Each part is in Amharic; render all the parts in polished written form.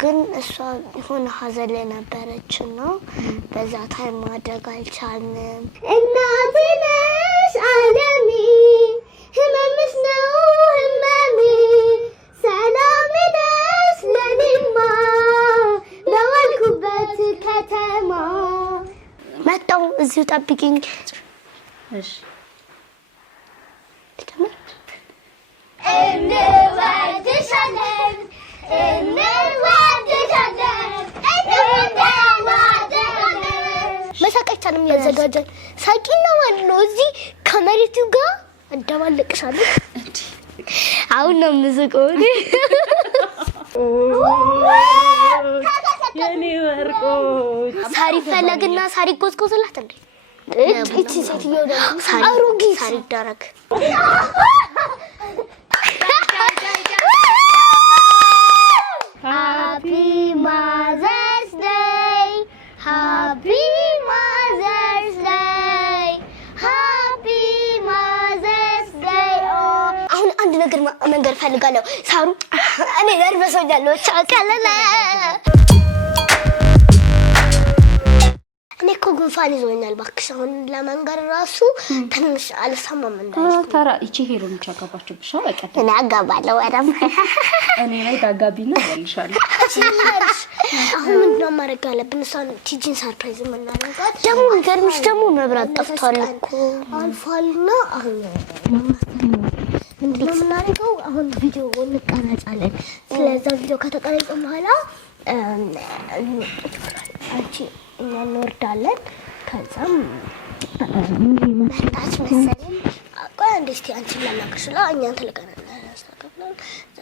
ግን እሷ ሆነ ሀዘን ላይ ነበረችና በዛ ታይም ማድረግ አልቻልንም። እናቴ ነሽ ዓለሜ ህመምሽ ነው ህመሜ ሰላም ነሽ ለኔማ ለዋልኩበት ከተማ መጣሁ እዚሁ ጠብቂኝ። እሺ እንወድሻለን መሳቅ አይቻልም። ያዘጋጃል ሳቂና ማለት ነው። እዚህ ከመሬቱ ጋር አደባለቅሻለሁ። አሁን ነው የምስቀው እኔ። የኔ ወርቆች ሳሪ ፈለግና ሳሪ ጎዝጎዝላት እንዴ እቺ ሴትዮ ደግሞ አሮጊ ሳሪ ዳረክ Happy Mother's Day Happy Mother's Day Happy Mother's Day አሁን አንድ ነገር መንገር ፈልጋለሁ ሳሩ እኔ ነርቨሶኛለሁ ቻካለለ እኔ እኮ ጉንፋን ይዞኛል ባክሽ አሁን ለመንገር ራሱ ትንሽ አልሰማም እንዳልኩ ታራ እቺ ሄሮ ምቻጋባችሁ ብቻ በቃ እኔ አጋባለሁ አዳም እኔ ላይ ዳጋቢና ያልሻለሁ አሁን ምንድነው ማድረግ ያለብን እሷን ቲጂን ሰርፕራይዝ እናደርጋት ደግሞ ገርምሽ ደግሞ መብራት ጠፍቷል እኮ አልፏልና አሁን ምንድነው የምናደርገው አሁን ቪዲዮ እንቀርጻለን ስለዛ ቪዲዮ ከተቀረጸን በኋላ አንቺ እኛ እንወርዳለን ከዛም መጣች መሰለኝ ቆይ አንዴ እስቲ አንቺን ላናግርሽላ እኛን ተለቀናለን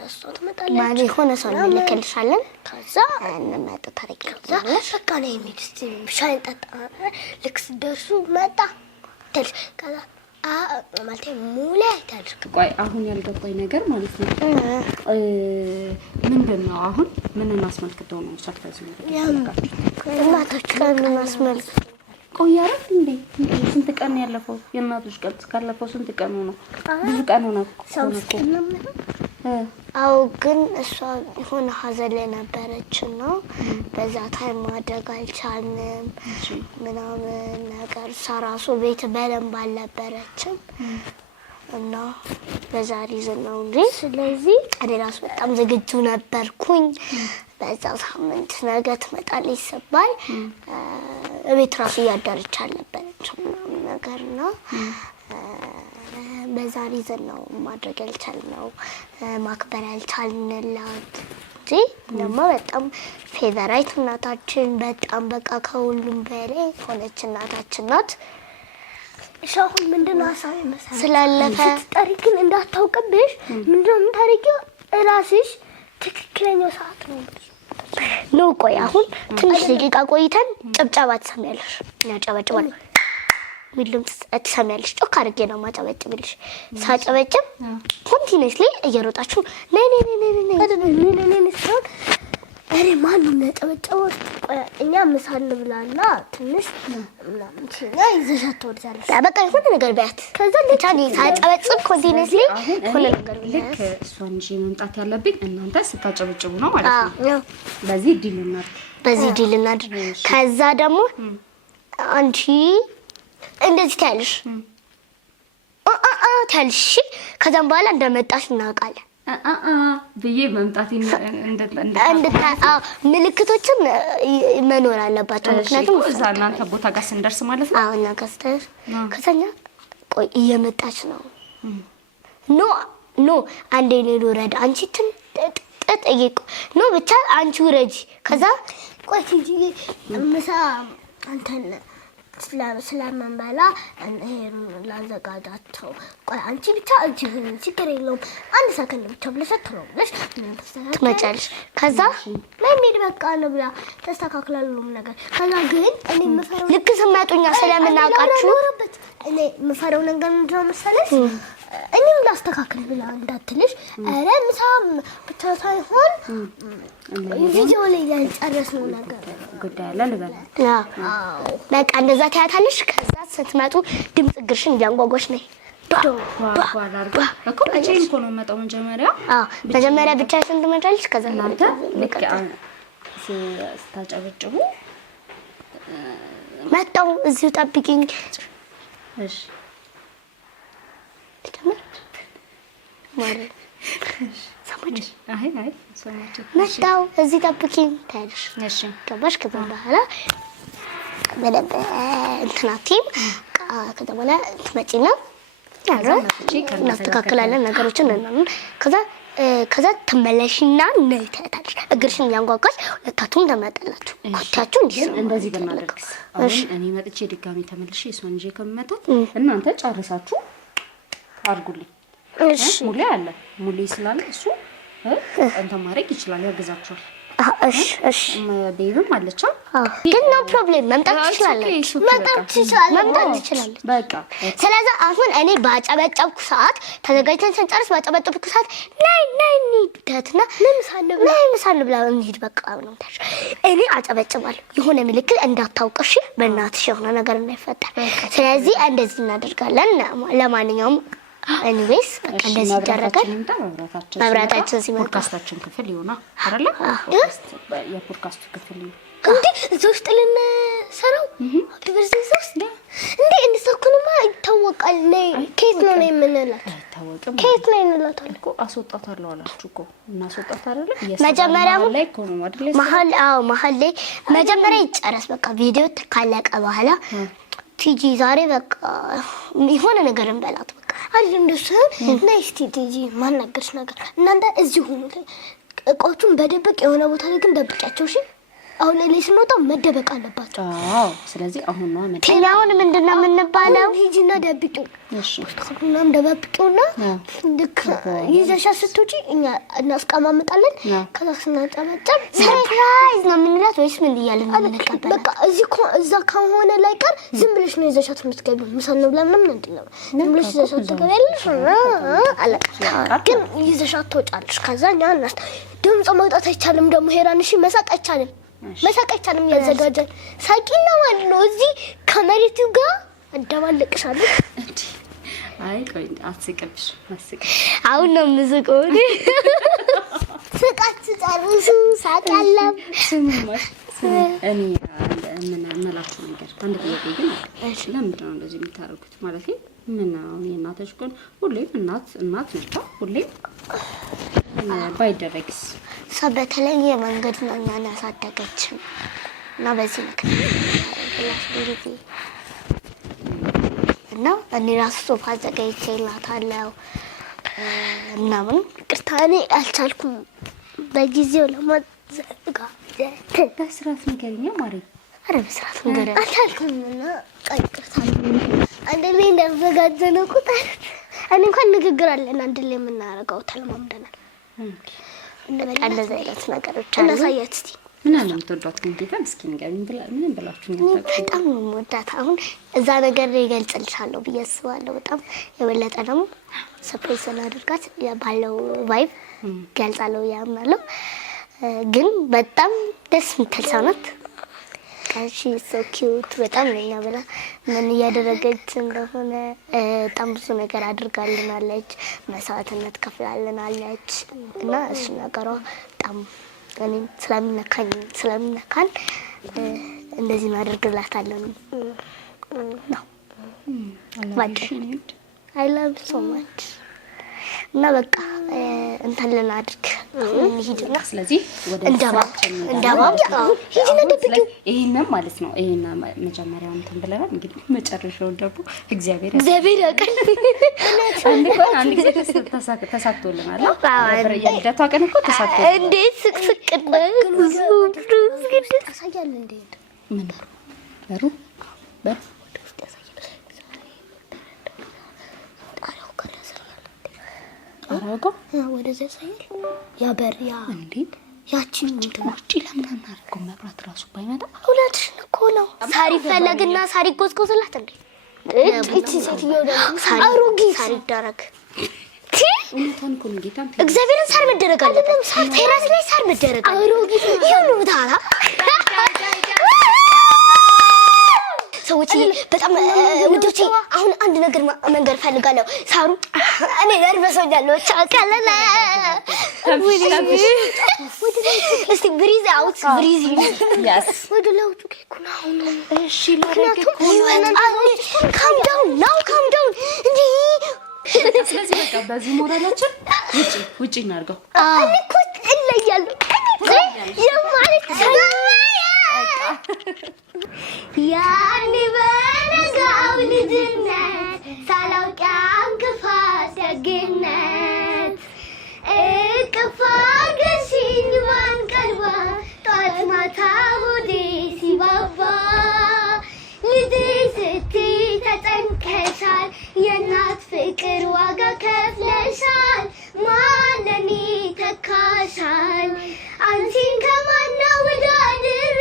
እሷ ትመጣለች ማን ሆነ ሰው ልከልሻለን ከዛ እንመጣ ታሪክ ከዛ በቃ ነው የሚስት ሻይ ጠጣ ልክ ስደርሱ መጣ ተል ከዛ ማለት ሙላ ታድርግ ቆይ አሁን ያልገባኝ ነገር ማለት ነው ምንድነው አሁን ምን እናስመልክተው ነው ሰርፕራይዝ ነው እናቶች ቀን እናስመልክተው ቆይ አረፍ እንዴ ስንት ቀን ያለፈው የእናቶች ቀን ካለፈው ስንት ቀን ነው ብዙ ቀን ነው አው ግን እሷ ሆነ ሀዘን ላይ ነበረችና በዛ ታይም ማድረግ አልቻልንም ምናምን ነገር ሰራሱ ቤት በደንብ አልነበረችም እና በዛ ሪዝን ነው እንጂ ስለዚህ እኔ ራሱ በጣም ዝግጁ ነበርኩኝ በዛ ሳምንት ነገ ትመጣለች ሲባል ቤት ራሱ ያዳርቻ አልነበረችም ምናምን ነገርና በዛ ሪዝን ነው ማድረግ ያልቻልነው ማክበር ያልቻልንላት እንጂ ደግሞ በጣም ፌቨራይት እናታችን በጣም በቃ ከሁሉም በላይ ሆነች እናታችን ናት። ሻሁን ምንድነው አሳብ መሰለኝ ስላለፈ ታሪክን እንዳታውቅብሽ ምንድነው የምታረጊው እራስሽ ትክክለኛው ሰዓት ነው ቆይ አሁን ትንሽ ደቂቃ ቆይተን ጭብጨባ ትሰሚያለሽ እናጨበጭባለን ሚልም ተሰሚያለሽ ጮክ አድርጌ ነው ማጨበጭብልሽ ሳጨበጭብ ኮንቲኒስሊ እየሮጣችሁ ነይ አሬ ማን ነው ያጨበጨበው እኛ ምሳል ብላና ትንሽ ምናምን ሲና ይዘሻት ወርዛለሽ በቃ ይሁን ነገር ቢያት ከዛ ለቻኒ ሳጨበጭብ ኮንቲኒስሊ ሁሉ ነገር ልክ እሷን እንጂ መምጣት ያለብኝ እናንተ ስታጨበጭቡ ነው ማለት ነው በዚህ ዲል እናድርግ ከዛ ደግሞ አንቺ እንደዚህ ታያለሽ ታያለሽ ከዛም በኋላ እንደመጣሽ እናውቃለን ብዬ መምጣት ምልክቶችን መኖር አለባቸው ምክንያቱም እዛ እናንተ ቦታ ጋር ስንደርስ ማለት ነው አሁን ከስተሽ ከሰኛ ቆይ እየመጣች ነው ኖ አንዴ ሌሎ ረድ አንቺ ተጠየቁ ኖ ብቻ አንቺ ወረጂ ከዛ ቆይ ትጂ ምሳ አንተን ስለማንበላ እሄሩን ላዘጋጃቸው ቆይ አንቺ ብቻ አንቺ ችግር የለውም አንድ ሰከንድ ብቻ ብለሽ ትሮለሽ ትመጫለሽ ከዛ ለሚድ በቃ ነው ብላ ተስተካክላሉም ነገር ከዛ ግን እኔ መፈረው ልክ ስመጡኛ ስለምናውቃችሁ እኔ መፈረው ነገር ምንድነው መሰለሽ እኔም ላስተካክል ብላ እንዳትልሽ አረ ምሳም ብቻ ሳይሆን ቪዲዮ ላይ ያልጨረስነው ነገር ጉዳይ አለ ልበል በቃ እንደዛ ታያታለሽ ከዛ ስትመጡ ድምጽ ግርሽን ያንጓጓሽ ነይ እኮ እቺን እኮ ነው መጣው መጀመሪያ መጀመሪያ ብቻሽን ትመጫለሽ ከዛ እናንተ ልክ ስታጨበጭቡ መጣው እዚሁ ጠብቂኝ። እሺ ማለት ሰማች። አይ ሰማች። መጣው እዚህ ጠብቂኝ ታይልሽ። እሺ ገባሽ? ከዛ በኋላ በደንብ እንትናቲም ከዛ በኋላ ትመጪና እናስተካክላለን ነገሮችን እናምን። ከዛ ተመለሽና ነይ ታያታለሽ። እግርሽን እያንጓጓሽ ሁለታችሁም ተመጣላችሁ። ኮታችሁ እንደዚህ ብናደርግስ? አሁን እኔ መጥቼ ድጋሚ ተመልሼ እሷን ይዤ ከምመጣት እናንተ ጨርሳችሁ አድርጉልኝ። እሺ ሙሌ አለ ሙሌ ስላለ እሱ እንትን ማድረግ ይችላል፣ ያግዛችኋል። እሺ ቤቢም አለች። ግን ኖ ፕሮብሌም መምጣት ትችላለች። በቃ ስለዚህ አሁን እኔ ባጨበጨብኩ ሰዓት ተዘጋጅተን ስንጨርስ ባጨበጨብኩ ሰዓት ናይ እንሂድና ምሳ እንብላ እንሂድ በቃ ነው ታሽ። እኔ አጨበጭባለሁ የሆነ ምልክት እንዳታውቅሽ በእናትሽ የሆነ ነገር እንዳይፈጠር። ስለዚህ እንደዚህ እናደርጋለን። ለማንኛውም ኤኒዌይስ በቃ እንደዚህ ይደረጋል። መብራታችን ሲመጣ ፖድካስታችን ክፍል ይሆናል አይደል? የፖድካስቱ ክፍል ነው እንዴ? እዚህ ውስጥ ልንሰራው አክቲቪቲ ውስጥ እንዴ? እንደሰኩንማ ይታወቃል። ኬት ነው የምንላት? አይታወቅም። ኬት ነው እንላታለን እኮ አስወጣታለሁ አላችሁ እኮ እናስወጣት አይደል? መጀመሪያ ላይ እኮ ነው አይደል? መሀል ላይ መጀመሪያ ይጨረስ በቃ ቪዲዮ ካለቀ በኋላ ቲጂ ዛሬ በቃ የሆነ ነገር እንበላት በቃ አይደል? እንደሱ ነይስቲ ቲጂ ማናገርሽ ነገር እናንተ እዚህ ሆኑ። እቃዎቹን በደብቅ የሆነ ቦታ ላይ ግን ደብቂያቸው። እሺ አሁን ላይ ስንወጣ መደበቅ አለባቸው። አዎ ስለዚህ አሁን ነው አመጣ ቲኛውን ምንድነው የምንባለው? ሂጂና ደብቂው። እሺ ምናምን ደብቂውና ልክ ይዘሻ ስትውጪ እኛ እናስቀማምጣለን። ከዛ ስናጨበጨብ ሰርፕራይዝ ነው የምንላት ወይስ ምን እያልን ነው የምንቀበለው? በቃ እዛ ከሆነ ላይ ቀር ዝም ብለሽ ነው ይዘሻት የምትገቢው። ምሳ ነው ብላ ምንም እንድነው ዝም ብለሽ ይዘሻት ትገቢያለሽ አለ። ግን ይዘሻት ትወጫለሽ። ከዛ እኛ ድምፅ ማውጣት አይቻልም። ደግሞ ሄራን እሺ መሳቅ አይቻልም። መሳቃቻንም ያዘጋጃል። ሳቂና ማለት ነው እዚህ ከመሬቱ ጋር አደባለቅሻለሁ እንዴ? አይ ቆይ አትስቅብሽ፣ አትስቅሽ። አሁን ነው የምስቀው። ስቃችሁ ጨርሱ። ሳቅ አለም ስሙማሽ እኔ ምን መላችሁ ነገር አንድ ጥያቄ ግን እሺ፣ ለምንድን ነው እንደዚህ የምታደርጉት? ማለት ምን ነው የእናትሽ ግን ሁሌም እናት ነች። ሁሌም ባይደረግስ በተለየ መንገድ ነው እኛን ያሳደገችን እና በዚህ ምክንያት እና እኔ ራሱ ሶፋ አዘጋጅቼላታለሁ ምናምን። ይቅርታ እኔ አልቻልኩም በጊዜው ለማዘጋጀት። በስርዓት ንገሪኝ ማሪ። ኧረ በስርዓት ንገሪኝ አልቻልኩም እና ይቅርታ። አንድ ላይ እንዳዘጋጀነው ቁጥር እኔ እንኳን ንግግር አለን አንድ ላይ የምናደርገው ተለማምደናል። እንደዚህ አይነት ነገሮች አሉ። እናሳያት እስቲ። ምን አለ የምትወዷት ግን ጌታ ምስኪን ጋር ምን ብላችሁ ነው? በጣም ነው የምወዳት። አሁን እዛ ነገር ይገልጽልሻለሁ ብዬ አስባለሁ። በጣም የበለጠ ደግሞ ሰርፕራይዝ እናድርጋት ባለው ቫይብ ገልጻለሁ ያምናለሁ። ግን በጣም ደስ የምትል ሰው ናት። ካንቺ ሶ ኪዩት በጣም ለኛ ብላ ምን እያደረገች እንደሆነ በጣም ብዙ ነገር አድርጋልናለች። መስዋዕትነት ከፍላልናለች እና እሱ ነገሯ በጣም እኔም ስለሚነካን እንደዚህ እናደርግላታለን ነው አይ ላቭ ሶ ማች እና በቃ እንትን ልናድርግ እንሂድና ስለዚህ ወደ እንደባብ ሂጂና ደብቂው። ይሄንን ማለት ነው ይሄን መጀመሪያው እንትን ብለናል። እንግዲህ መጨረሻው ደግሞ እግዚአብሔር ያውቃል። አንድ ጊዜ ተሳክቶልናል። የልደቷ ቀን እኮ ተሳክቶልናል። እንዴት ስቅስቅ ታሳያለህ እንዴ? ምን በሩ አራጋ ወደዛ ሳይል ያ በሪያ እንዴ ያቺን ውጪ ለምን አናደርገው? መብራት ራሱ ባይመጣ ሁለትሽን እኮ ነው። ሳሪ ፈለግና ሳሪ ጎዝጎዝላት እንዴ እቺ ሴትዮ ደግሞ አሮጊት ሳሪ ይደረግ እንትን እኮ ነው ጌታ እግዚአብሔርን ሳር መደረግ አለበት። ቴራስ ላይ ሳር መደረግ አሮጊት ይሁን ታላ ሰዎች በጣም ውዶቼ አሁን አንድ ነገር መንገር ፈልጋለሁ። ሳሩ እኔ ነርቨሶኛለሁ። ቻካለና እስቲ ብሪዝ አውት ብሪዝ ያስ ወደ ለውጡ ከኩና እሺ ማረግ ካም ዳውን ናው ካም ዳውን እንዴ ስለዚህ በቃ በዚህ ሞራላችን ውጪ እናርገው። እኔ እኮ እለያለሁ የማለት ያኔ በነጋው ልጅነት ሳላውቅ አንክፋት ደግነት እቅፍ አድርገሽኝ ባንቀልባ ጠዋት ማታ ሆዴ ሲባባ ልጄ ስትይ ተጨንቀሻል የእናት ፍቅር ዋጋ ከፍለሻል ማን ለኔ ተካሻል አንቺን ከማን አወዳድሬ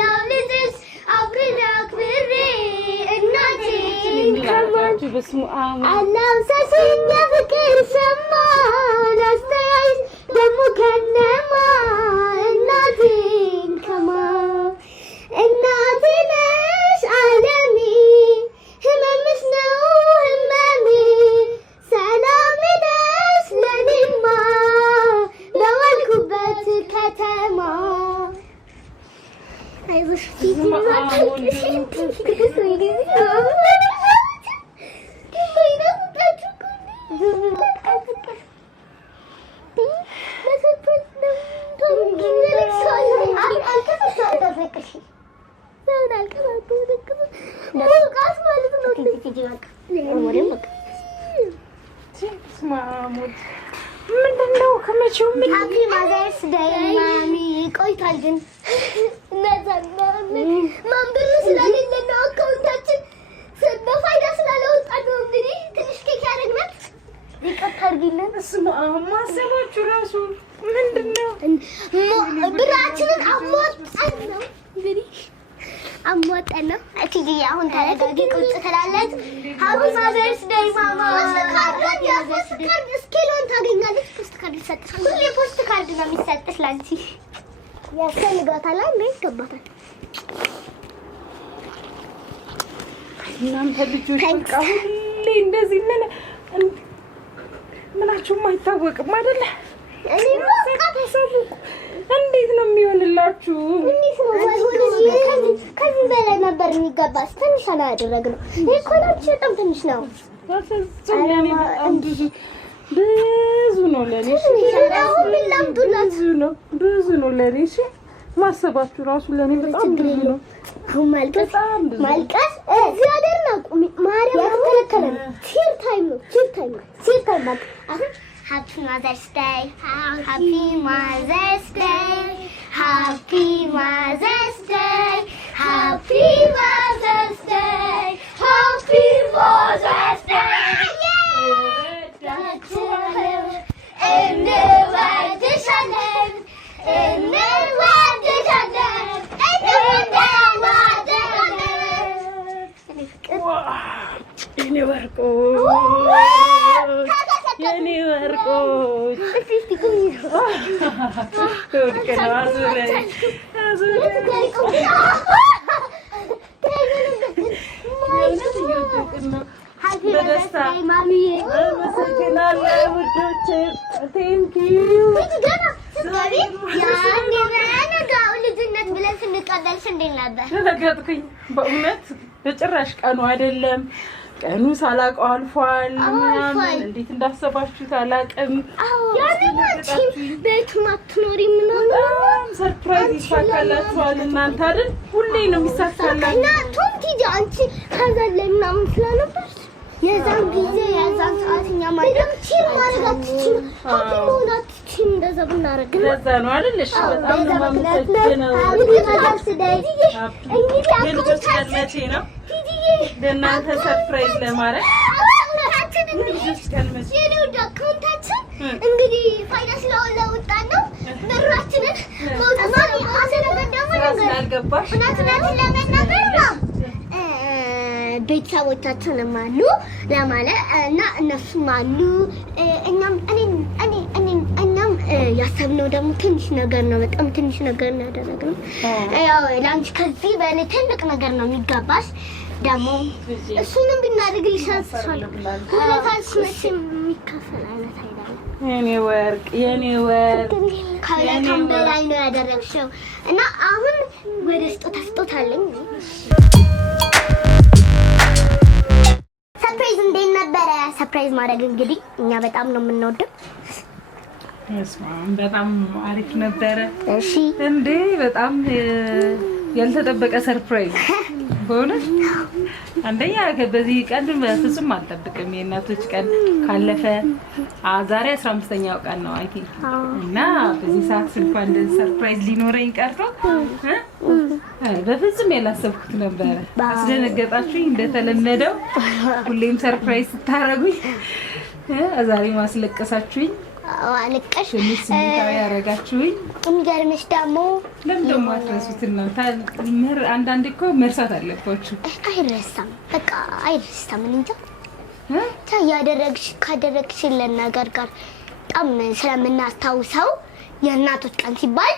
ላውልጅሽ አክብሬ እናቴን ከማን አላብሰሽኝ የፍቅር ሸማ ላስተያይሽ ደግሞ ከነማ እናቴን ከማን እናቴ ነሽ ዓለሜ ህመምሽ ነው ህመሜ ሰላሜ ነሽ ለኔማ በዋልኩበት ከተማ አይዞሽ ምንድነው ከመቼው ምን ሃፒ ማዘርስ ዴይ ማሚ ቆይቷል ግን ማንበሩ ስለሌለ ነው አካውንታችን በፋይዳ ስላለወጣ ነው እንግዲህ ትንሽ ኬክ ያደረግናት ይቅርታ አድርጊልን እስማ ማሰባችሁ ራሱ ምንድነው ብራችንን አሟጠን ነው እንግዲህ አሟጠን ነው እትዬ አሁን ተረጋጊ ቁጭ ትላለች ሃፒ ማዘርስ ዴይ ማማ ካርድ ስኬሎን ታገኛለች ፖስት ካርድ ይሰጥሻል ሁሌ ፖስት ካርድ ነው የሚሰጥሽ ላንቺ ያስፈልጋታል እንዴ ይገባታል እናንተ ልጆች በቃ ሁሌ እንደዚህ ምናችሁም አይታወቅም አይደለ እኔ በቃ ተሰብኩ እንዴት ነው የሚሆንላችሁ እንዴት ነው ከዚህ በላይ ነበር የሚገባሽ ትንሽ አላደረግነው ይሄ ኮላች በጣም ትንሽ ነው ብዙ ነው ለኔ ብዙ ነው ለኔ እሺ ማሰባችሁ ራሱ ለኔ በጣም ብዙ ነው አሁን ማልቀስ እዚህ አደርና ማርያም ያከለከለ ቲር ታይም ነው አሁን Happy Mother's Day, Happy Mother's Day, Happy Mother's Day, Happy Mother's Day, Happy Mother's Day. የኔ ወርቆች ወድቀና አዙረኝ በደስታ አመሰግናለሁ ውዶቼ ቴንኪዩ ልጅነት ብለን ስንቀበልሽ እንዴት ነበር? ተለገጥኩኝ በእውነት በጭራሽ ቀኑ አይደለም ቀኑ ሳላውቀው አልፏል ምናምን እንዴት እንዳሰባችሁት አላውቅም ያንቺ ቤት ማትኖሪ ምናምን ሰርፕራይዝ ይሳካላችኋል እናንተ አይደል ሁሌ ነው የሚሳካላችሁ እና ቶንቲጂ አንቺ ከዛ ለምናምን ስለነበር የዛን ጊዜ የዛን ሰዓት እኛ ማድረግ ማድረጋችን ሀፒ መሆናችን እንደዛ ብናረግ ለዛ ነው አይደል እሺ በጣም ነው የማመሰግነው እንግዲህ ነው ለእናንተ ሰርፕራይዝ ለማድረግ እንግዲህ ፋይዳ ስለወጣን ነው ብራችንን ስላልገባሽ ለመናገር ነው ቤተሰቦቻችንም አሉ ለማለት እና እነሱም አሉ እኛም ያሰብነው ደግሞ ትንሽ ነገር ነው፣ በጣም ትንሽ ነገር ነው ያደረግነው። ያው ለአንቺ ከዚህ በላይ ትልቅ ነገር ነው የሚገባሽ። ደግሞ እሱንም ብናደርግልሽ አስቻለሁ። ሁለታችን የሚከፈል አይነት አይደለም። የኔ ወርቅ ከሁለታም በላይ ነው ያደረግሽው እና አሁን ወደ ስጦታ አለኝ። ሰርፕራይዝ እንዴት ነበረ? ሰርፕራይዝ ማድረግ እንግዲህ እኛ በጣም ነው የምንወደው። በጣም አሪፍ ነበረ። እሺ እንዴ በጣም ያልተጠበቀ ሰርፕራይዝ በእውነት አንደኛ በዚህ ቀን በፍጹም አልጠብቅም። የእናቶች ቀን ካለፈ ዛሬ 15ኛው ቀን ነው አይ ቲንክ እና በዚህ ሰዓት እንኳን እንደዚህ ሰርፕራይዝ ሊኖረኝ ቀርቶ በፍጹም ያላሰብኩት ነበረ። አስደነገጣችሁኝ። እንደተለመደው ሁሌም ሰርፕራይዝ ስታረጉኝ ዛሬ ማስለቀሳችሁኝ። አለቀሽ ስሜታዊ ያረጋችሁኝ። የሚገርምሽ ደግሞ ለምን አትረሱት እናንተ? አንዳንዴ እኮ መርሳት አለባችሁ። አይረሳም፣ በቃ አይረሳም። እንጃ ካደረግሽልን ነገር ጋር በጣም ስለምናስታውሰው የእናቶች ቀን ሲባል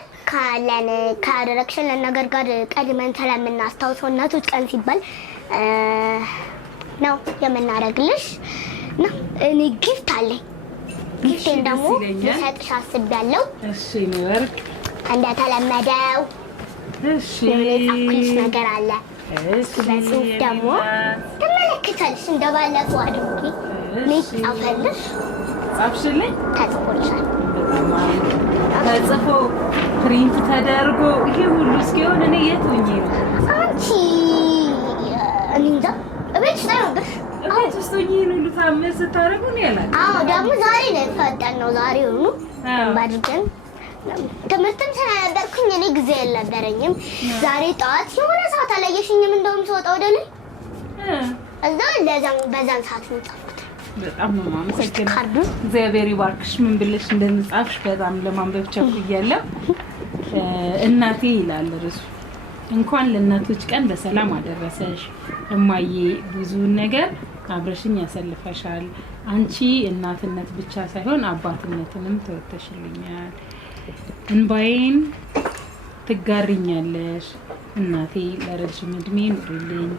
ካደረግሽልን ነገር ጋር ቀድመን ስለምናስታውሰው እናቶች ቀን ሲባል ነው የምናደርግልሽ እና እኔ ጊፍት አለኝ። ጊፍቴን ደግሞ ልሰጥሽ አስቤያለሁ። እሺ ነው ወርቅ እንደተለመደው እሺ የጻፍኩልሽ ነገር አለ። እሺ በጽሁፍ ደግሞ ትመለከቻለሽ። እንደባለፈው አድርጊ እኔ ጻፈልሽ። ጻፍሽልኝ? ተጽፎልሻል። ተጽፎ ፕሪንት ተደርጎ ይሄ ሁሉ እስኪሆን እኔ የት ሆኜ ነው? አንቺ እኔ እንጃ እቤትሽ ላይ ነበርሽ። እቤት ውስጥ ሆኜ ሁሉ ታምር ስታደርጉ ነው ያላችሁ? አዎ ደግሞ ዛሬ ነው የተፈጠነው። ዛሬ ሆኖ ባድርገን ትምህርትም ስለነበርኩኝ እኔ ጊዜ አልነበረኝም። ዛሬ ጠዋት የሆነ ሰዓት አላየሽኝም? እንደውም ስወጣ ወደ ላይ እዛ በዛን ሰዓት ነው የጻፍኩት። በጣም ነው የማመሰግነው። እግዚአብሔር ይባርክሽ። ምን ብለሽ እንደምጻፍሽ በጣም ለማንበብ ቸኩያለሁ። እናቴ ይላል ርዕሱ። እንኳን ለእናቶች ቀን በሰላም አደረሰሽ እማዬ። ብዙ ነገር አብረሽኝ ያሰልፈሻል። አንቺ እናትነት ብቻ ሳይሆን አባትነትንም ተወተሽልኛል። እንባዬን ትጋሪኛለሽ እናቴ። ለረጅም እድሜ ኑሪልኝ።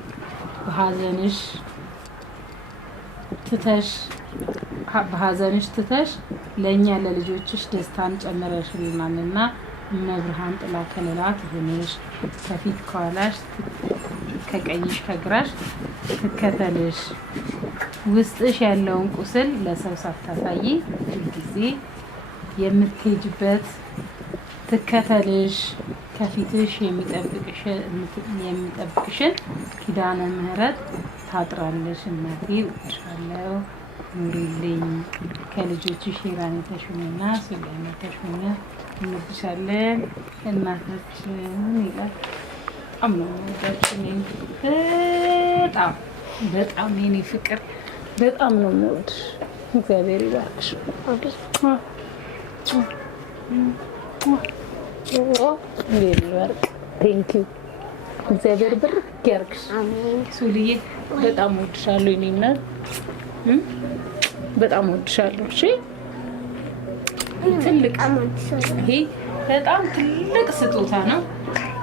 በሀዘንሽ ትተሽ ለእኛ ለልጆችሽ ደስታን ጨምረሽልናልና እመብርሃን ጥላ ከለላ ትሁንሽ። ከፊት ከኋላሽ ከቀኝሽ ከግራሽ ትከተልሽ። ውስጥሽ ያለውን ቁስል ለሰው ሳታሳይ ሁልጊዜ የምትሄጅበት ትከተልሽ። ከፊትሽ የሚጠብቅሽን ኪዳነ ምሕረት ታጥራለሽ። እናቴ እወድሻለሁ፣ ኑሪልኝ። ከልጆችሽ ሄራን የተሾመና ሱላይማ የተሾመ እንወድሻለን እናታችን ይላል። በጣም ነው የምወዳችሁ። በጣም የኔ ፍቅር በጣም ነው የምወድሽ። እግዚአብሔር ይባርክሽ። ቴንክ ዩ። እግዚአብሔር ብርክ ያርግሽ። አሜን። ሱልዬ በጣም እወድሻለሁ። የኔ እናት በጣም እወድሻለሁ። እሺ ይሄ በጣም ትልቅ ስጦታ ነው።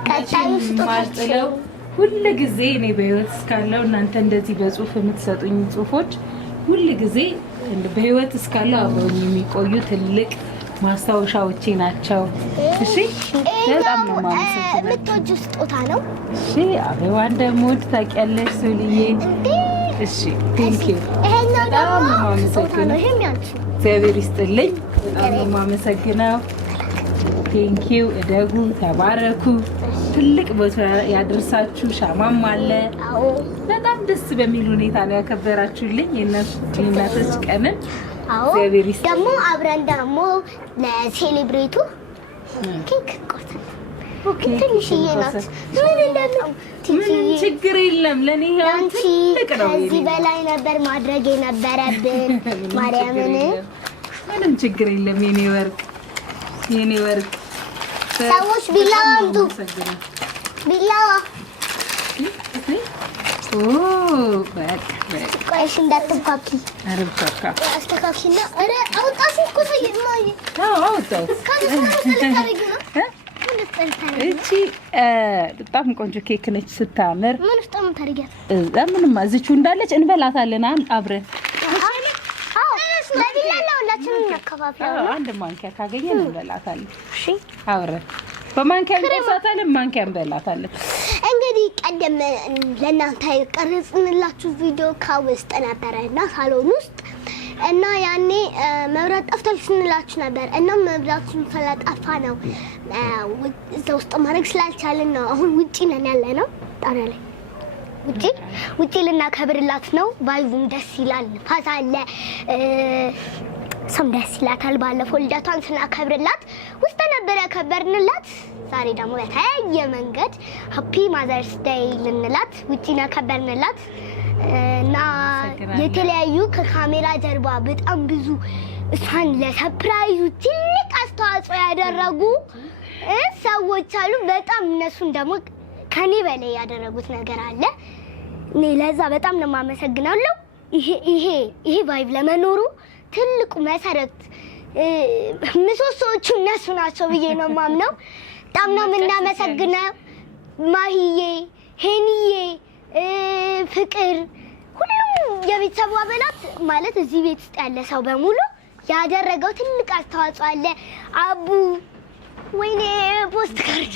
ቀጣዩ ማጥለው ሁሉ ጊዜ እኔ በህይወት እስካለሁ እናንተ እንደዚህ በጽሁፍ የምትሰጡኝ ጽሁፎች ሁሉ ጊዜ በህይወት እስካለሁ አብረውኝ የሚቆዩ ትልቅ ማስታወሻዎቼ ናቸው። እሺ በጣም ነው የማመሰግነው። የምትወጂው ስጦታ ነው? እሺ አበባ እንደምወድ ታውቂያለሽ ሱልዬ። እሺ ቴንክ ዩ። በጣም ነው የማመሰግነው። እግዚአብሔር ይስጥልኝ። በጣም ነው የማመሰግነው። ቴንክ ዩ። እደጉ፣ ተባረኩ፣ ትልቅ ቦታ ያደርሳችሁ። ሻማም አለ። በጣም ደስ በሚል ሁኔታ ነው ያከበራችሁልኝ የእናቶች ቀንን። እግዚአብሔር ይስጥልኝ። ደግሞ አብረን ደግሞ ለሴሌብሬቱ ኬክ ቆርጠን ትንሽዬ ናት። ምንም ችግር የለም። ለኔ ያው ትልቅ ነው። ከዚህ በላይ ነበር ማድረግ የነበረብን። ማርያምን ምንም ችግር የለም። የኔ ወርቅ ሰዎች ቢላዋ አምጡ። ቢላዋ ቆይሽ እንዳትባኪ አረብካካ አስተካክልና አረ አውጣሽ እኮ ሰይማይ አውጣው እቺ በጣም ቆንጆ ኬክ ነች ስታምር ምን ውስጥ ምን ታርጊያት ምንም እዚቹ እንዳለች እንበላታለን አብረን አንድ ማንኪያ ካገኘን እንበላታለን እሺ አብረን በማንኪያ እንቆርሳታለን ማንኪያ እንበላታለን እንግዲህ ቀደም ለእናንተ ቀርጽንላችሁ ቪዲዮ ካውስጥ ነበርና ሳሎን ውስጥ እና ያኔ መብራት ጠፍቷል ስንላችሁ ነበር እና መብራቱን ስለጠፋ ነው እዛ ውስጥ ማድረግ ስላልቻልን ነው አሁን ውጪ ነን ያለነው ጣሪያ ላይ ውጪ ልናከብርላት ነው ቫይቡም ደስ ይላል ፋታ አለ ሰም ደስ ይላታል ባለፈው ልደቷን ስናከብርላት ውስጥ ነበር ያከበርንላት ዛሬ ደግሞ በተለየ መንገድ ሃፒ ማዘርስ ዴይ ልንላት ውጪ ያከበርንላት እና የተለያዩ ከካሜራ ጀርባ በጣም ብዙ እሷን ለሰርፕራይዙ ትልቅ አስተዋጽኦ ያደረጉ ሰዎች አሉ በጣም እነሱን ደግሞ ከኔ በላይ ያደረጉት ነገር አለ እኔ ለዛ በጣም ነው የማመሰግናለሁ ይሄ ቫይብ ለመኖሩ ትልቁ መሰረት ምሰሶቹ እነሱ ናቸው ብዬ ነው የማምነው በጣም ነው የምናመሰግነው ማሂዬ ሄኒዬ ፍቅር ሁሉም የቤተሰቡ አባላት ማለት እዚህ ቤት ውስጥ ያለ ሰው በሙሉ ያደረገው ትልቅ አስተዋጽኦ አለ አቡ ወይኔ ፖስት ካርድ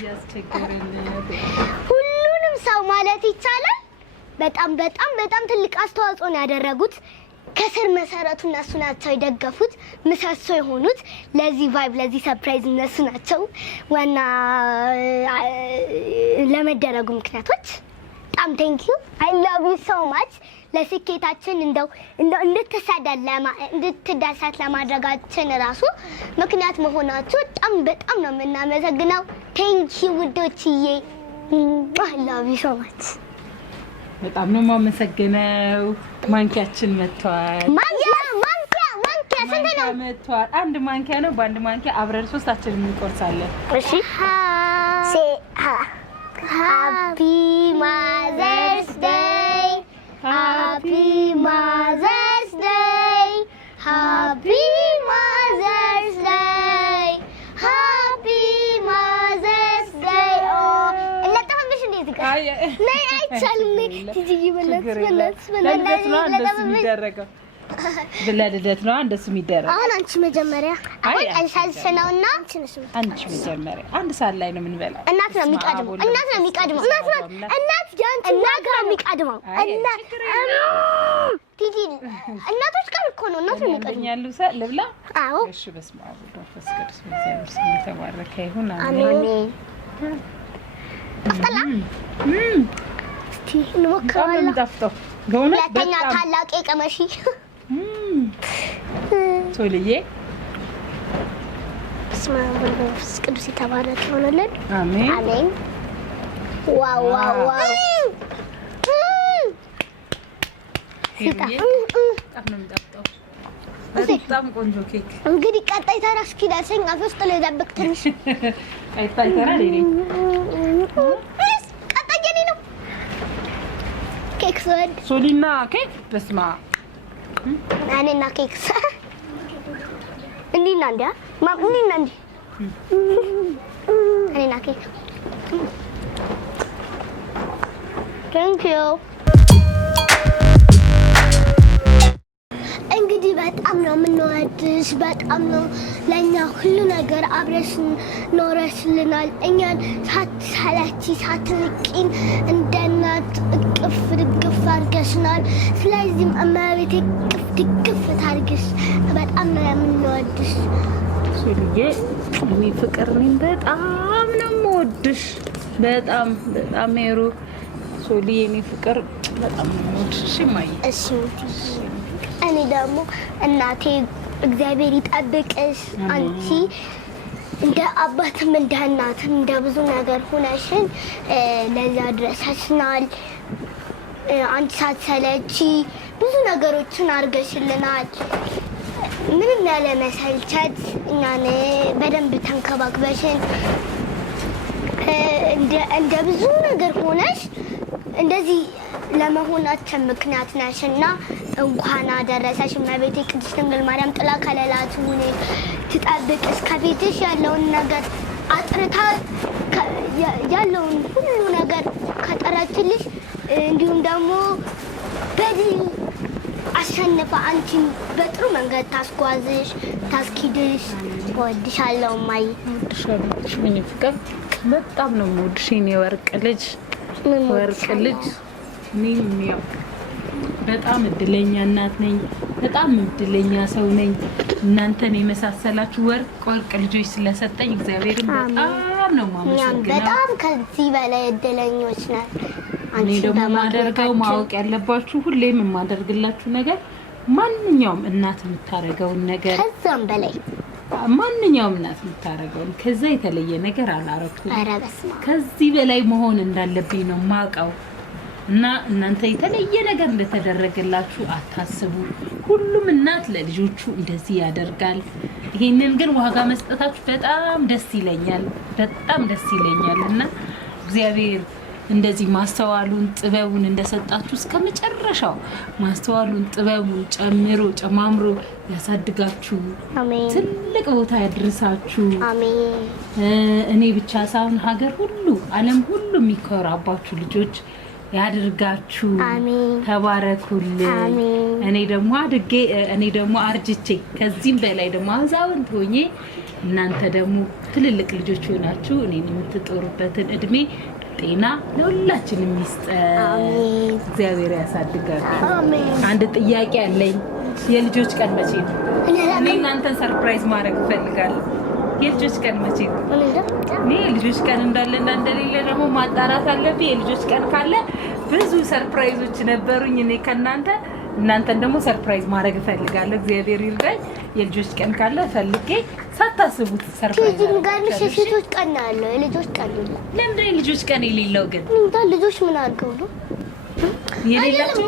ሁሉንም ሰው ማለት ይቻላል በጣም በጣም በጣም ትልቅ አስተዋጽኦ ነው ያደረጉት ከስር መሰረቱ እነሱ ናቸው የደገፉት ምሰሶ የሆኑት ለዚህ ቫይብ ለዚህ ሰርፕራይዝ እነሱ ናቸው ዋና ለመደረጉ ምክንያቶች በጣም ቴንክ ዩ አይ ላቭ ዩ ሶ ማች ለስኬታችን እንደው እንድትደሰት ለማድረጋችን ራሱ ምክንያት መሆናችሁ በጣም ነው የምናመሰግነው ቴንክ ዩ ውዶችዬ አይ ላቭ ዩ ሶ ማች በጣም ነው የማመሰግነው ማንኪያችን መጥቷል ማንኪያ ስንት ነው መጥቷል አንድ ማንኪያ ነው በአንድ ማንኪያ አብረን ሶስታችንን እንቆርሳለን እሺ ሃፒ ማዘርስ ዴይ ሃፒ ማዘርስ ዴይ ሃፒ ማዘርስ ዴይ ሃፒ ማዘርስ ዴይ ለጣምሽ እንዴት ጋር ነይ አይቻልም ትጂጂ በለስ ለልደት ነው እንደሱ የሚደረግ አሁን አንቺ መጀመሪያ አሁን አንሳልሰናውና አንቺ መጀመሪያ አንድ ሰዓት ላይ ነው የምንበላው እናት ነው የሚቀድመው እናት ጃንት እናት ነው የሚቀድመው ቲጂ እናቶች ቀን እኮ ነው እናት ነው የሚቀድመው ያለው ሰዓት ልብላ አዎ እሺ በስመ አብ ወመንፈስ ቅዱስ እግዚአብሔር ስም የተባረከ ይሁን አሜን አፍጠላ እስቲ እንሞክራለን ጣፍጠው ገውና ሁለተኛ ታላቅ የቀመሺ ሶልዬ ስማ ወንፈስ ቅዱስ የተባረከ ይሁንልን አሜን አሜን ዋው ዋው ዋው በጣም ቆንጆ ኬክ እንግዲህ ቀጣይ ተራስ ኪዳሰኝ አፍስጥ ለደብቅ ትንሽ ቀጣይ ተራ ለኔ ቀጣይ የኔ ነው ኬክ ሰድ ሶሊና ኬክ በስማ እኔና ኬክ እንዲና እንዲያ እንዲና እንዲ እኔና ኬክ ቴንክ ዩ እንግዲህ በጣም ነው የምንወድሽ በጣም ነው ለኛ ሁሉ ነገር አብረሽን ኖረሽልናል እኛን ሳትሰለቺ ሳትንቂን እንደ እናት እቅፍ ድግፍ አድርገሽናል ስለዚህም እመቤቴ እቅፍ ድግፍ ታድርግሽ በጣም ነው የምንወድሽ ሶልዬ እኔ ፍቅር ነኝ በጣም ነው የምወድሽ በጣም ሜሩ ሶልዬ እኔ ፍቅር በጣም ነው የምወድሽ እሺ ማይ እሺ እኔ ደግሞ እናቴ እግዚአብሔር ይጠብቅሽ አንቺ እንደ አባትም እንደ እናትም እንደ ብዙ ነገር ሆነሽን ለዛ ድረስሽናል አንቺ ሳትሰለቺ ብዙ ነገሮችን አድርገሽልናል ምንም ያለ መሰልቸት እኛን በደንብ ተንከባክበሽን እንደ ብዙ ነገር ሆነሽ እንደዚህ ለመሆናችን ምክንያት ነሽና እንኳን አደረሰሽ። እመቤቴ ቅድስት ድንግል ማርያም ጥላ ከለላት ሁኔ ትጠብቅሽ። ከቤትሽ ያለውን ነገር አጥርታ ያለውን ሁሉ ነገር ከጠረችልሽ እንዲሁም ደግሞ በዚህ አሸንፋ አንቺን በጥሩ መንገድ ታስጓዝሽ ታስኪድሽ። እወድሻለሁ እማዬ። እወድሻለሁ ምን ፍቅር በጣም ነው የምወድሽ የኔ ወርቅ ልጅ ወርቅ ልጅ። እኔም ያው በጣም እድለኛ እናት ነኝ፣ በጣም እድለኛ ሰው ነኝ። እናንተን የመሳሰላችሁ ወርቅ ልጆች ስለሰጠኝ እግዚአብሔርን በጣም ነው የማመሰግነው። በጣም ከዚህ በላይ እድለኞች ነን። እኔ ደግሞ ማደርገው ማወቅ ያለባችሁ ሁሌም የማደርግላችሁ ነገር ማንኛውም እናት የምታረገውን ነገር ከዛም በላይ ማንኛውም እናት የምታረገውን ከዛ የተለየ ነገር አላረኩም። ከዚህ በላይ መሆን እንዳለብኝ ነው ማውቀው እና እናንተ የተለየ ነገር እንደተደረገላችሁ አታስቡ። ሁሉም እናት ለልጆቹ እንደዚህ ያደርጋል። ይሄንን ግን ዋጋ መስጠታችሁ በጣም ደስ ይለኛል፣ በጣም ደስ ይለኛል እና እግዚአብሔር እንደዚህ ማስተዋሉን ጥበቡን እንደሰጣችሁ እስከመጨረሻው ማስተዋሉን ጥበቡን ጨማምሮ ያሳድጋችሁ። አሜን። ትልቅ ቦታ ያድርሳችሁ። አሜን። እኔ ብቻ ሳይሆን ሀገር ሁሉ ዓለም ሁሉ የሚኮራባችሁ ልጆች ያድርጋችሁ። አሜን። ተባረኩልኝ። አሜን። እኔ ደግሞ አርጅቼ ከዚህም በላይ ደግሞ አዛውንት ሆኜ እናንተ ደግሞ ትልልቅ ልጆች ሆናችሁ እኔን የምትጦሩበትን እድሜ ጤና ለሁላችንም ይስጠን። እግዚአብሔር ያሳድጋችሁ። አንድ ጥያቄ አለኝ። የልጆች ቀን መቼ ነው? እኔ እናንተን ሰርፕራይዝ ማድረግ እፈልጋለሁ። የልጆች ቀን መቼ ነው? እኔ የልጆች ቀን እንዳለ እና እንደሌለ ደግሞ ማጣራት አለብኝ። የልጆች ቀን ካለ ብዙ ሰርፕራይዞች ነበሩኝ እኔ እናንተን ደግሞ ሰርፕራይዝ ማድረግ እፈልጋለሁ። እግዚአብሔር ይርዳኝ። የልጆች ቀን ካለ ፈልጌ ሳታስቡት ሰርፕራይዝ ጋርሽ የሴቶች ቀን አለ፣ የልጆች ቀን የለም። ለምንድን ነው የልጆች ቀን የሌለው ግን? ልጆች ምን አድርገው ነው የሌላቸው?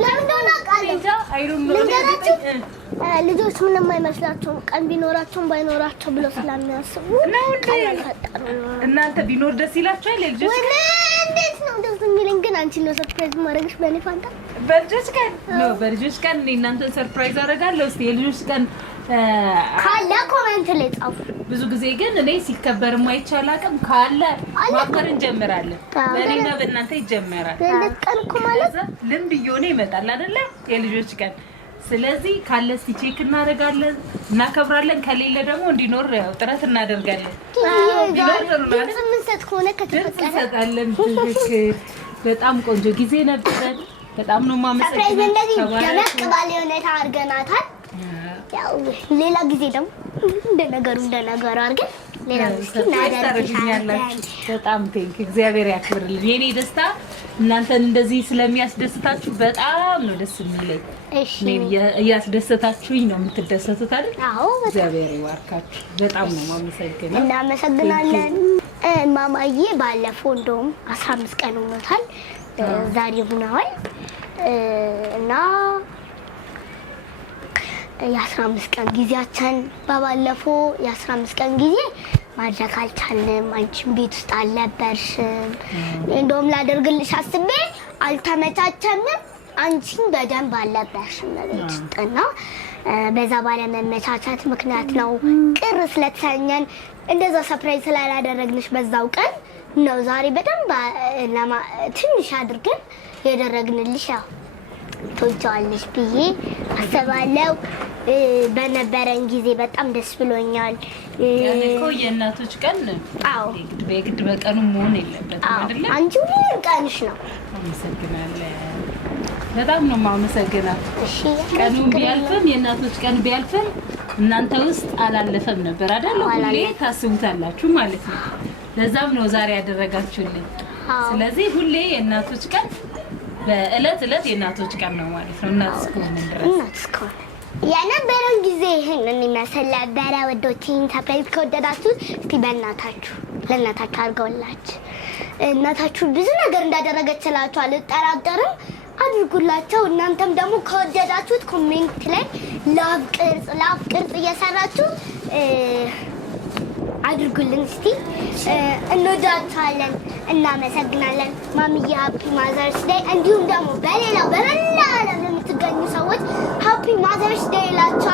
ልጆች ምንም አይመስላቸውም። ቀን ቢኖራቸውም ባይኖራቸው ብለው ስለሚያስቡ እናንተ ቢኖር ደስ ይላችኋል የልጆች ቀን? እንዴት ነው ደስ የሚለኝ ግን አንቺ ነው ሰርፕራይዝ ማድረግሽ በእኔ ፋንታ። በልጆች ቀን እኔ እናንተን ሰርፕራይዝ አደርጋለሁ። እስቲ የልጆች ቀን ካለ ኮሜንት ላይ ጻፉ። ብዙ ጊዜ ግን እኔ ሲከበር ማይቻል አቅም ካለ ማክበር እንጀምራለን። በእኔና በእናንተ ይጀምራል። የልጆች ቀን እኮ ማለት ልምድ እየሆነ ይመጣል አይደለ? የልጆች ቀን ስለዚህ ካለ እስቲ ቼክ እናደርጋለን፣ እናከብራለን። ከሌለ ደግሞ እንዲኖር ያው ጥረት እናደርጋለን። ምንሰጥ ከሆነ ከተፈቀደልን በጣም ቆንጆ ጊዜ ነበረን። በጣም ነው የማመሰግነው። እንደዚህ ደመቅ ባለ ሁኔታ አድርገናታል። ያው ሌላ ጊዜ ደግሞ እንደነገሩ አድርገን ሌላ ጊዜ እናደርጋለን። በጣም ቴንክ እግዚአብሔር ያክብርልኝ። የኔ ደስታ እናንተን እንደዚህ ስለሚያስደስታችሁ በጣም ነው ደስ የሚለኝ። እሺ እያስደሰታችሁኝ ነው የምትደሰቱት አይደል? አዎ። እግዚአብሔር ይባርካችሁ። በጣም ነው የማመሰግነው። እናመሰግናለን። ማማዬ ባለፈው እንደውም 15 ቀን ሆኖታል። ዛሬ ሆነዋል እና የ15 ቀን ጊዜያችን ባለፈው የ15 ቀን ጊዜ ማድረግ አልቻልንም። አንቺም ቤት ውስጥ አልነበርሽም። እንደውም ላደርግልሽ አስቤ አልተመቻቸንም። አንቺም በደንብ አልነበርሽም ቤት ውስጥ እና በዛ ባለመመቻቸት ምክንያት ነው ቅር ስለተሰኘን እንደዛ ሰርፕራይዝ ስላላደረግንሽ በዛው ቀን ነው ዛሬ በደንብ ትንሽ አድርገን ያደረግንልሽ። ያው ትወጂዋለሽ ብዬ አስባለሁ። በነበረን ጊዜ በጣም ደስ ብሎኛል። ያኔ እኮ የእናቶች ቀን በግድ በቀኑ መሆን የለበትም አይደል? አንቺ ሁሉም ቀንሽ ነው። አመሰግናለሁ። በጣም ነው የማመሰግነው። እሺ ቀኑ ቢያልፍም የእናቶች ቀን ቢያልፍም እናንተ ውስጥ አላለፈም ነበር አይደል? ሁሌ ታስቡታላችሁ ማለት ነው። ለዛም ነው ዛሬ ያደረጋችሁልኝ። ስለዚህ ሁሌ የእናቶች ቀን በእለት የእናቶች ቀን ነው ማለት ነው። እናት እስከሆነ ድረስ የነበረን ጊዜ ይሄንን ይመስል ነበረ። ወዶቼን ሰርፕራይዝ ከወደዳችሁት እስቲ ለእናታችሁ አድርገውላችሁ። እናታችሁ ብዙ ነገር እንዳደረገችላችሁ አልጠራጠርም። አድርጉላቸው። እናንተም ደግሞ ከወደዳችሁት ኮሜንት ላይ ላቭ ቅርጽ እየሰራችሁ አድርጉልን እስቲ። እንወዳችኋለን፣ እናመሰግናለን። ማሚዬ ሃፒ ማዘርስ ዴይ። እንዲሁም ደግሞ በመላ ዓለም የምትገኙ ሰዎች ሃፒ ማዘርስ ዴይ እላችኋለሁ።